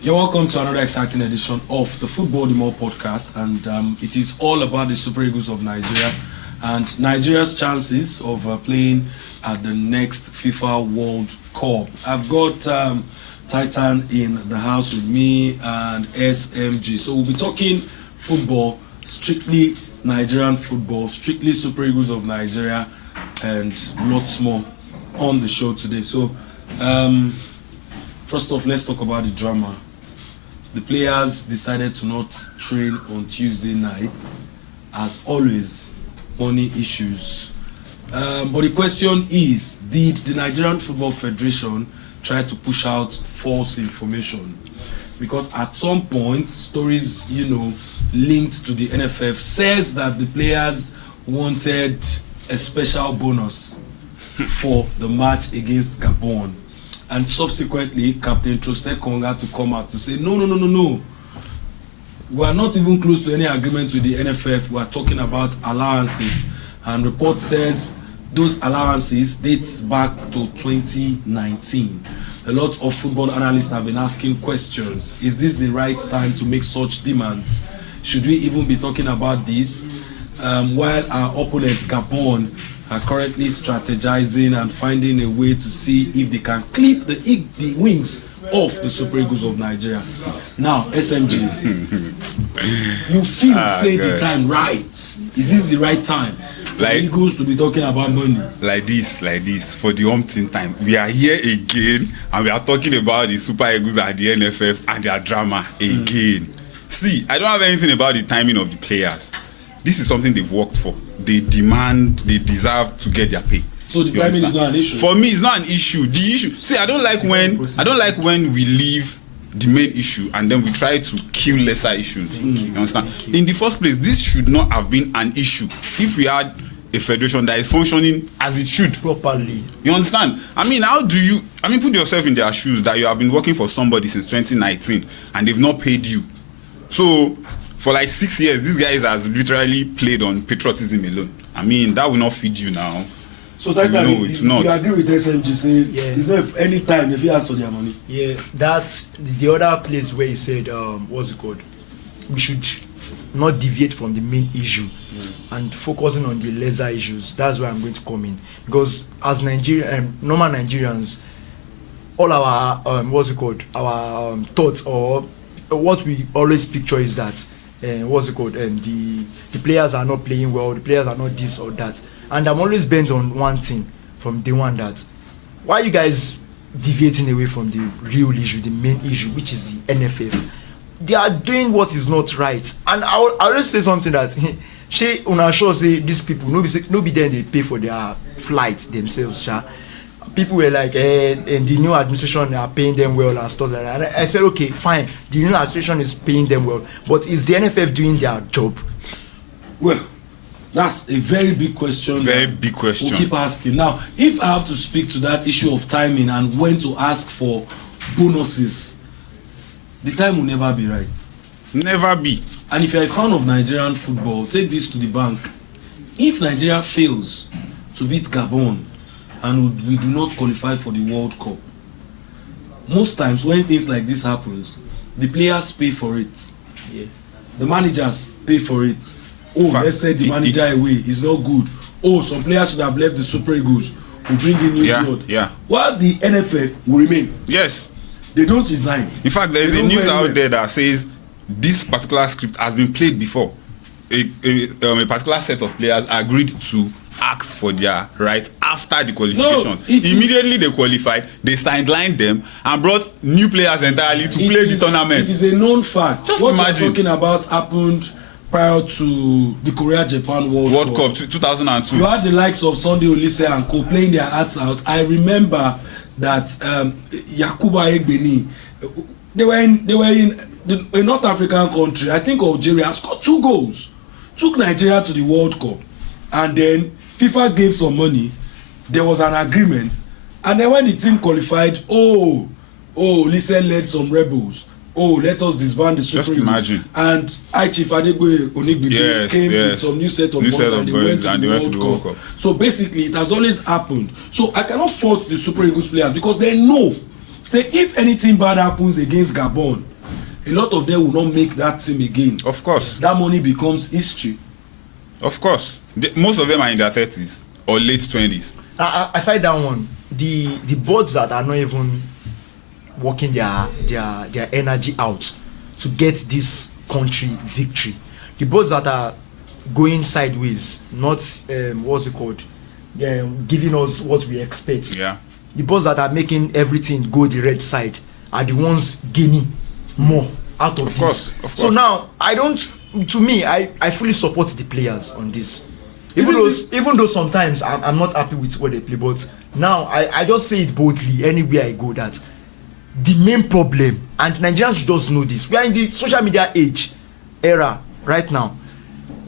You're welcome to another exciting edition of the futbolD'moore podcast, and it is all about the Super Eagles of Nigeria and Nigeria's chances of playing at the next FIFA World Cup. I've got Titan in the house with me and SMG. So we'll be talking football, strictly Nigerian football, strictly Super Eagles of Nigeria, and lots more on the show today. So first off, let's talk about the drama. The players decided to not train on Tuesday night. As always, money issues. But the question is, did the Nigerian Football Federation try to push out false information? Because at some point, stories, linked to the NFF says that the players wanted a special bonus for the match against Gabon. And subsequently, Captain Troste Konga to come out to say, no. We are not even close to any agreement with the NFF. We are talking about allowances. And report says those allowances dates back to 2019. A lot of football analysts have been asking questions. Is this the right time to make such demands? Should we even be talking about this? While our opponent, Gabon, are currently strategizing and finding a way to see if they can clip the wings of the Super Eagles of Nigeria. Now, SMG, you feel the time right? Is this the right time for the Eagles to be talking about money? Like this, for the umpteenth time. We are here again and we are talking about the Super Eagles and the NFF and their drama again. See, I don't have anything about the timing of the players. This is something they've worked for. They deserve to get their pay. So the timing is not an issue. For me, it's not an issue. The issue, see, I don't like when we leave the main issue and then we try to kill lesser issues. You understand? In the first place, this should not have been an issue if we had a federation that is functioning as it should properly. You understand? Put yourself in their shoes that you have been working for somebody since 2019 and they've not paid you. So for like 6 years, these guys has literally played on patriotism alone. That will not feed you now. So that time, you agree with SMG saying it's not any time if he asks for their money? Yeah, that's the other place where he said, what's it called? We should not deviate from the main issue and focusing on the lesser issues. That's where I'm going to come in. Because as normal Nigerians, all our, our thoughts or what we always picture is that the players are not playing well, the players are not this or that. And I'm always bent on one thing from day one, that why are you guys deviating away from the real issue, the main issue, which is the NFF? They are doing what is not right. And I always say something that say these people nobody then they pay for their flights themselves. People were like, and the new administration are paying them well and stuff like that. And I said, okay, fine, the new administration is paying them well, but is the NFF doing their job? Well, that's a very big question. Very big question. We'll keep asking. Now, if I have to speak to that issue of timing and when to ask for bonuses, the time will never be right. Never be. And if you're a fan of Nigerian football, take this to the bank. If Nigeria fails to beat Gabon and we do not qualify for the World Cup, most times when things like this happens, the players pay for it. Yeah. The managers pay for it. Let's say the manager away, he's not good. Some players should have left the Super Eagles. We'll bring in new blood. Yeah. While the NFF will remain. Yes. They don't resign. In fact, there is a news out there that says this particular script has been played before. A particular set of players agreed to ask for their rights after the qualification. Immediately they qualified, they sidelined them and brought new players entirely to play the tournament. It is a known fact. Just what imagine. you're talking about happened prior to the Korea-Japan World Cup 2002. You had the likes of Sunday Olise and co playing their hearts out. I remember that Yakuba Egbeni, they were in a North African country, I think Algeria, scored 2 goals, took Nigeria to the World Cup, and then FIFA gave some money, there was an agreement, and then when the team qualified, Olise led some rebels. Let us disband the Super Eagles. Imagine. And Chief Adegboye Onigbide came with some new set of boys and they went to the World Cup. So basically, it has always happened. So I cannot fault the Super Eagles players because they know say if anything bad happens against Gabon, a lot of them will not make that team again. Of course. That money becomes history. Of course. Most of them are in their 30s or late 20s. Aside that one, the boards that are not even working their energy out to get this country victory, the boards that are going sideways, not what's it called, giving us what we expect. Yeah. The boards that are making everything go the red side are the ones gaining more out of this. Of course. So now I fully support the players on this. Even though sometimes I'm not happy with what they play, but now I just say it boldly anywhere I go that the main problem, and Nigerians should just know this, we are in the social media era right now.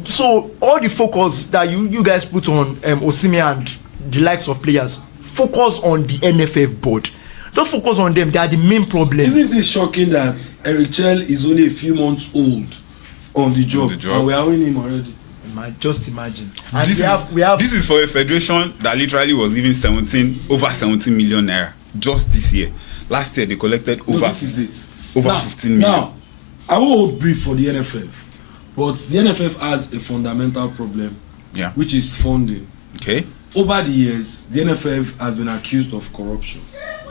So all the focus that you guys put on Osimhen and the likes of players, focus on the NFF board. Just focus on them. They are the main problem. Isn't it shocking that Eric Chell is only a few months old on the job, and we are owning him already? Just imagine. And this is for a federation that literally was giving over 17 million naira just this year. Last year they collected over 15 million. Now, I won't hold brief for the NFF, but the NFF has a fundamental problem, which is funding. Okay. Over the years, the NFF has been accused of corruption.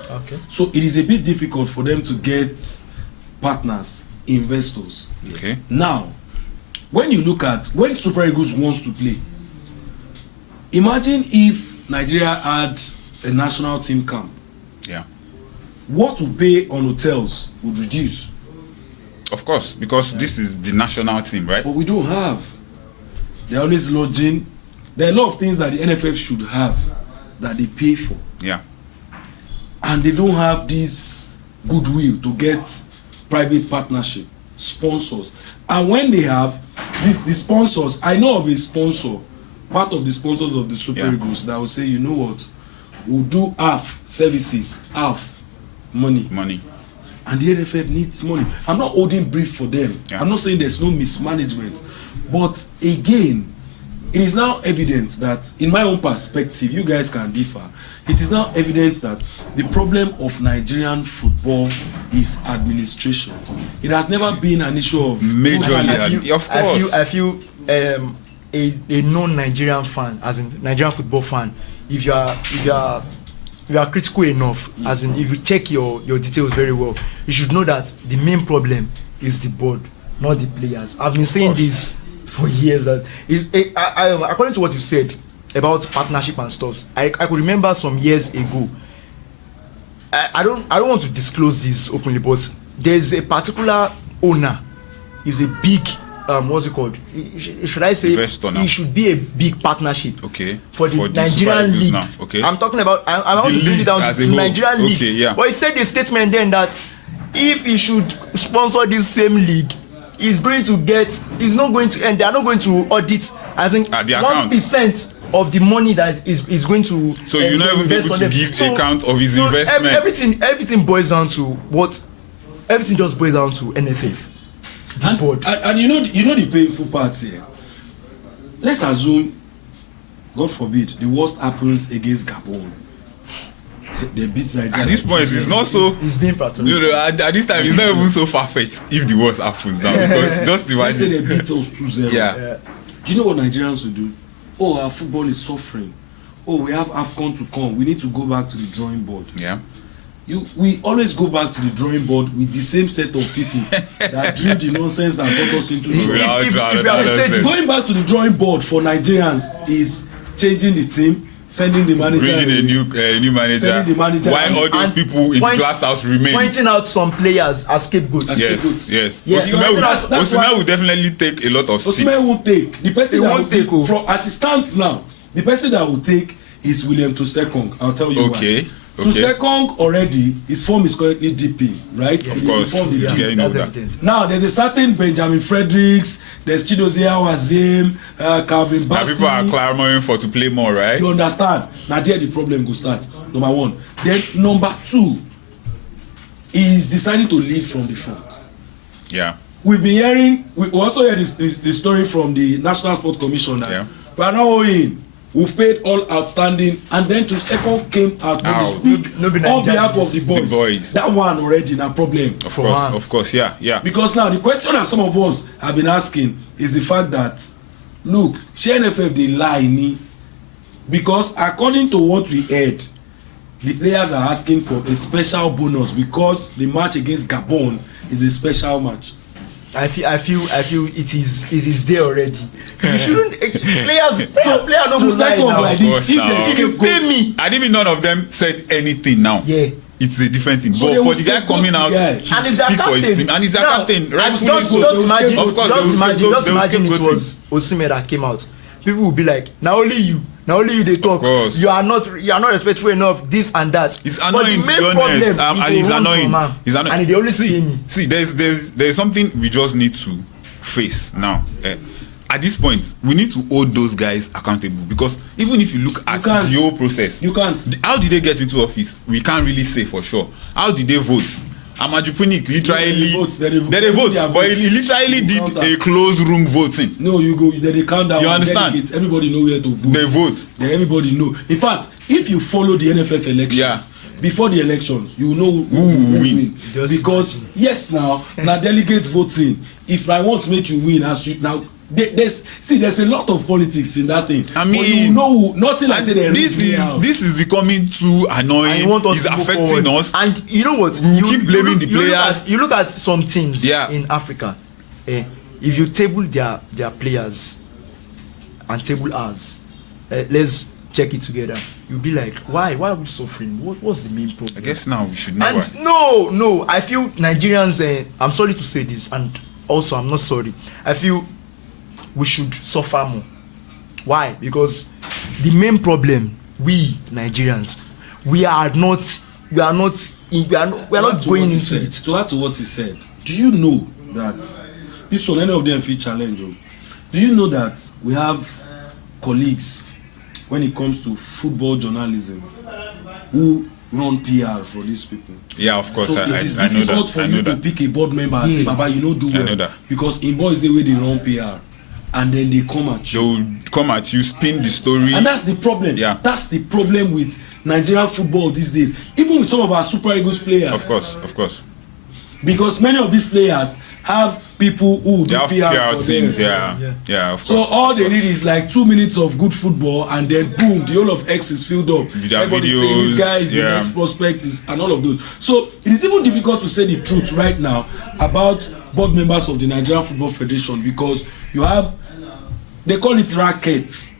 Okay. So it is a bit difficult for them to get partners, investors. Okay. Now, when you look at when Super Eagles wants to play, imagine if Nigeria had a national team camp. Yeah. What we pay on hotels would reduce. Of course, because this is the national team, right? But we don't have. They're always lodging. There are a lot of things that the NFF should have that they pay for. Yeah. And they don't have this goodwill to get private partnership, sponsors. And when they have the sponsors, I know of a sponsor, part of the sponsors of the Super Eagles that will say, you know what, we'll do half services, half money. And the NFF needs money. I'm not holding brief for them. I'm not saying there's no mismanagement. But again, it is now evident that, in my own perspective, you guys can differ. It is now evident that the problem of Nigerian football is administration. It has never been an issue of majorly. Of course. I feel a non-Nigerian fan, as in Nigerian football fan, if you are critical enough, as in if you check your details very well, you should know that the main problem is the board, not the players. I've been saying this for years, that according to what you said about partnership and stuff, I could remember some years ago, I don't want to disclose this openly, but there's a particular owner, is a big what's it called, should I say it should be a big partnership for the Nigerian league now. I'm talking about, I want to bring it down to Nigerian league. But he said a statement then that if he should sponsor this same league, he's not going to, and they are not going to audit, I think 1% of the money that is going to. So you're not even able to give account of his investment. Everything boils down to what? Everything just boils down to NFF. And you know the painful part here. Let's assume, God forbid, the worst happens against Gabon. They beat Nigeria. At this point, it's not so. It's being patronised. At this time, it's not even so far-fetched if the worst happens now. Because just imagine. Let's say they beat us 2-0. Yeah. Do you know what Nigerians will do? Oh, our football is suffering. Oh, we have AFCON to come. We need to go back to the drawing board. Yeah. We always go back to the drawing board with the same set of people that drew the nonsense that got us into the going back to the drawing board for Nigerians is changing the team, sending the manager, bringing a new manager, while all those people in the glass house remain, pointing out some players as scapegoats. Yes. Osimhen will definitely take a lot of sticks. Osimhen won't take. The person that will take, from as it stands now, the person that will take is William Troostekong. I'll tell you why. Troostekong already, his form is currently dipping, right? Of course, he's getting older. Now there's a certain Benjamin Fredericks, there's Chidozie Awazim, Calvin Bassey. People are clamoring to play more, right? You understand? Now there the problem go start. Number one. Then number two is deciding to lead from the front. Yeah. We've been hearing, we also heard this story from the National Sports Commission that we are not owing we've paid all outstanding, and then to Ekon came out to speak No be on Nigerians. behalf of the boys. The boys. That one already na problem. Of course, yeah. Because now the question that some of us have been asking is the fact that, look, NFF dey lie ni, because according to what we heard, the players are asking for a special bonus because the match against Gabon is a special match. I feel it is there already. You shouldn't player don't go lie now. Like this, If you pay me. And even none of them said anything now. Yeah. It's a different thing. So but they for will the guy still coming go out to to the And he's their speak for his captain. team, and he's their Now, captain, and rightfully just so. imagine, Of course, they will just still imagine it go was Osimhen that came out. People will be like, now only you they talk. course. You are not respectful enough. This and that. It's annoying, to be honest, and it's annoying. It's annoying. And they always see me. See, there's something we just need to face now. At this point, we need to hold those guys accountable, because even if you look at the whole process, you can't. How did they get into office? We can't really say for sure. How did they vote? Amaju Pinnick literally they vote, but he literally did a closed room voting. No, you go. They count down. You understand? Delegates, everybody know where to vote. They vote. Then everybody know. In fact, if you follow the NFF election, Yeah. before the elections, you know who will win. Because yes, now delegate voting. If I want to make you win, as you now. There's a lot of politics in that thing. I mean, but you know, nothing like this is becoming too annoying. It's affecting us. And you know what? We keep blaming the players. You look at some teams Yeah. in Africa. If you table their players and table ours, let's check it together. You'll be like, why are we suffering? What's the main problem? I guess now we should know. And why. no, I feel Nigerians. I'm sorry to say this, and also I'm not sorry. I feel we should suffer more. Why? Because the main problem, we Nigerians, we are not going into it. To add to what he said, do you know that this one, any of them feel challenge? Do you know that we have colleagues when it comes to football journalism who run PR for these people? Yeah, of course. So it is difficult for you to pick a board member and say, Baba, you know, do well. I know that. Because in boys, the way they run PR, and then they come at you. They'll come at you, spin the story. And that's the problem. Yeah. That's the problem with Nigerian football these days. Even with some of our Super Eagles players. Of course. Because many of these players have people who do They have PR PR for teams, them. yeah, of course. So all they need is like 2 minutes of good football, and then boom, the whole of X is filled up. With their Everybody videos, saying this guy is the yeah. next prospect is, and all of those. So it is even difficult to say the truth right now about board members of the Nigerian Football Federation, because you have, they call it rackets.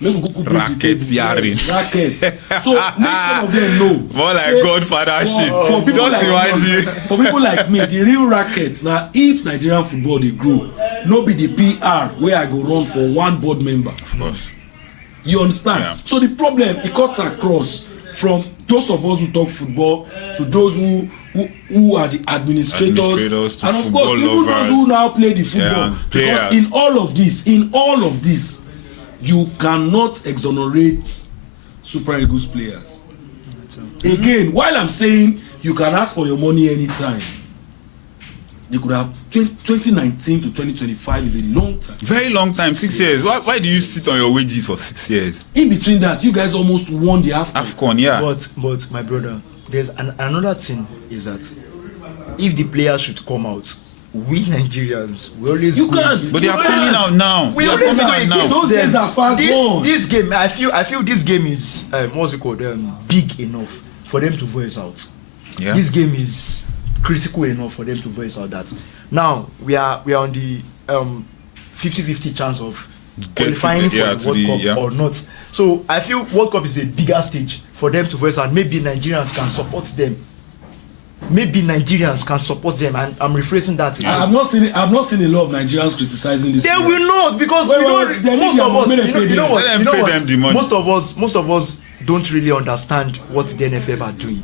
Racketeering. Rackets. So make some of them know. More like Godfather shit. For people Just like imagine. for people like me, the real rackets. Now, if Nigerian football they grow, no be the PR where I go run for one board member. Of course. You understand? Yeah. So the problem, it cuts across from those of us who talk football to those who are the administrators to and of course people those who now play the football. Yeah, because in all of this, you cannot exonerate Super Eagles players. Again, while I'm saying you can ask for your money anytime, you could have 2019 to 2025 is a long time. Very long time, 6 years. Why do you sit on your wages for 6 years? In between that, you guys almost won the AFCON, yeah. But my brother, there's another thing is that if the players should come out, we Nigerians, we always You can't. But they are coming out now. We They are always coming go out now. against Those days are far gone. This game, I feel this game is what's it called? Big enough for them to voice out. Yeah. This game is critical enough for them to voice out that. Now we are on the 50-50 chance of qualifying for the World Cup or not. So I feel World Cup is a bigger stage for them to voice out. Maybe Nigerians can support them. And I'm rephrasing that. I've not seen a lot of Nigerians criticizing this. They will not, because most of us, you know what? Most of us don't really understand what the NFF are doing.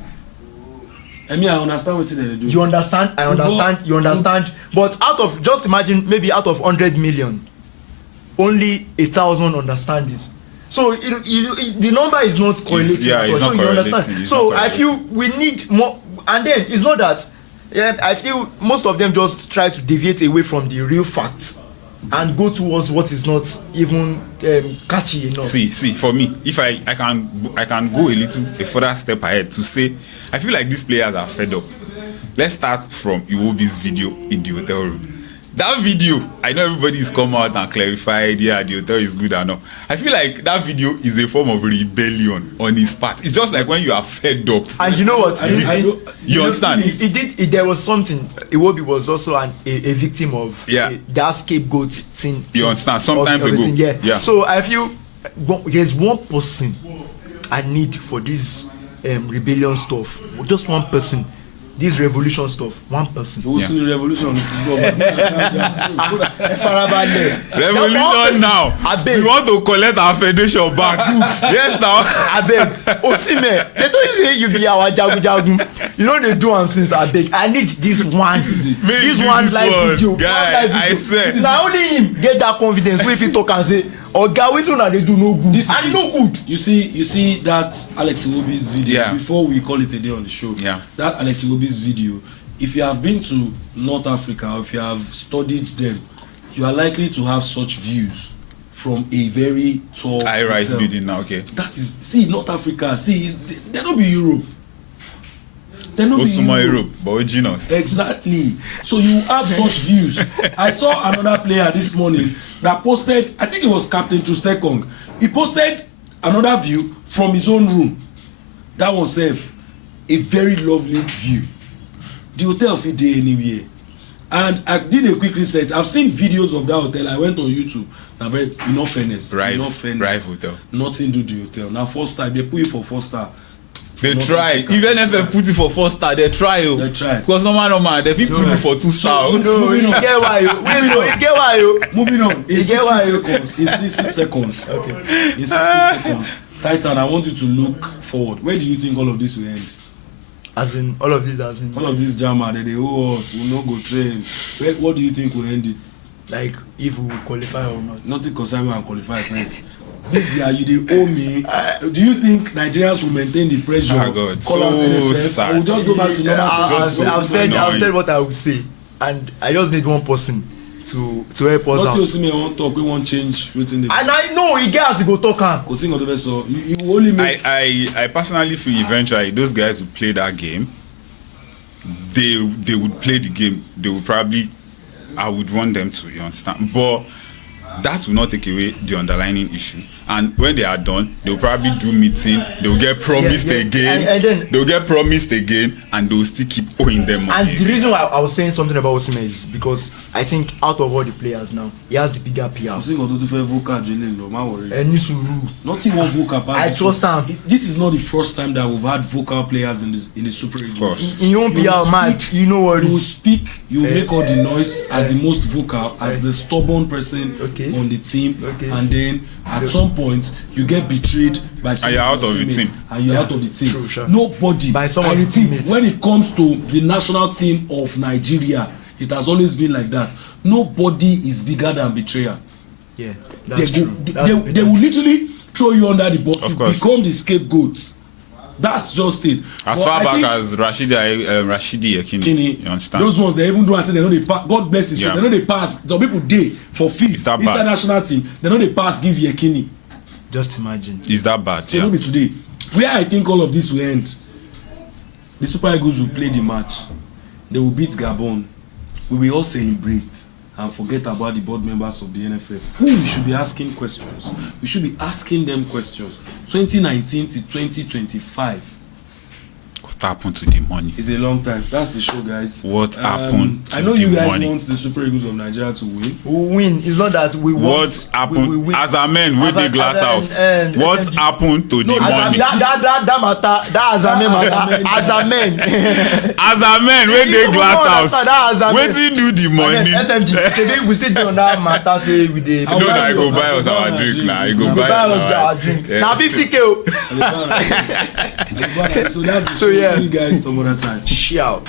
I mean, I understand what they do. You understand? I understand. You understand? But just imagine, maybe out of 100 million, only 1,000 understand this. So the number is not correlating. It's not you correlating. understand? So I feel we need more. And then it's not that. I feel most of them just try to deviate away from the real facts. and go towards what is not even catchy enough. See, for me, if I can go a further step ahead to say, I feel like these players are fed up. Let's start from Iwobi's video in the hotel room. That video, I know everybody is come out and clarified, yeah, the hotel is good and all. I feel like that video is a form of rebellion on his part. It's just like when you are fed up. And you know what? You understand? There was something. Iwobi was also a victim of that scapegoat thing. You understand? Sometimes ago. Yeah. So I feel there's one person I need for this rebellion stuff. Just one person. This revolution stuff, one person. Revolution now. We want to collect our federation back. Yes, now. I beg. Osime, they don't say you be our jagu. You know they do am since I beg. I need this one. This one live video. Guy, I said. Now only him get that confidence. If he talk and say, "Oga, which one they do no good?" This and no good. You see that Alex Iwobi's video. Yeah. Before we call it a day on the show. Yeah. That Alex Iwobi's video. If you have been to North Africa, or if you have studied them, you are likely to have such views from a very tall high-rise building now. Okay. That is North Africa. They don't be Europe. They don't be Europe, but originals. Exactly. So you have such views. I saw another player this morning that posted. I think it was Captain Trustekong. He posted another view from his own room. That was a very lovely view. The hotel fit dey anywhere, and I did a quick research. I've seen videos of that hotel. I went on YouTube. Now, very in all fairness, Rive hotel. Nothing to the hotel. Now 4-star, they put it for 4-star. They try. Even NFF put it for 4-star, they try. They try. Because normal, they fit put it for 2-star. No, you get why you. Wait, no, you get why you. Moving on. You get why you. It's 60 seconds. Okay. It's 60 seconds. Titan, I want you to look forward. Where do you think all of this will end? As in all of this drama that they owe us, will not go train. What do you think will end it? Like if we will qualify or not? Nothing concern me and qualify first. This year you dey owe me. Do you think Nigerians will maintain the pressure? Oh God, Call out NFF, sad. or we'll just go back to normal? I've said what I would say, and I just need one person to help us out. Not you see me won't talk, we won't change within the. And I know he gets to go talk am. Cause sing of so you only make. I personally feel eventually those guys who play that game, they would play the game. They would probably, I would want them to, you understand? But that will not take away the underlying issue. And when they are done, they will probably do meeting. They will get promised again. And then they will get promised again, and they will still keep owing them money. And the reason why I was saying something about Osimhen is because I think out of all the players now, he has the bigger PR. Nothing more vocal. I trust him. This is not the first time that we've had vocal players in the Super Eagles. In your PR, man, you know what? You speak, you make all the noise as the most vocal, as the stubborn person on the team, and then at some point you get betrayed by some and you're out of the team. And you're out of the team. True, sure. Nobody. By some I of the repeat, teammates. when it comes to the national team of Nigeria, it has always been like that. Nobody is bigger than betrayer. Yeah, that's true. They will literally throw you under the bus. Of You become the scapegoats. That's just it. As far back as Rashidi Yekini, you understand? Those ones, they even do and say they know they pass. God bless his soul. Yeah. They know they pass. Some people dey for fees inside national team. They know they pass. Give Yekini. Just imagine. Is that bad? So no be today. Where I think all of this will end. The Super Eagles will play the match. They will beat Gabon. We will all celebrate and forget about the board members of the NFF. Who we should be asking questions. We should be asking them questions. 2019 to 2025. What happened to the money? It's a long time. That's the show, guys. What happened to the money? I know you guys want the Super Eagles of Nigeria to win. We win. It's not that we want. What happened? We as a man with the glass house. What happened to the money? That matter. That as a man matter. As a man. As a man with the glass house. Waiting do the money. SMG. Today we still do on that matter. Say with the. No, I go buy us our drink now. I go buy us our drink. Now 50K. So that's the show. See you guys some other time. Shout.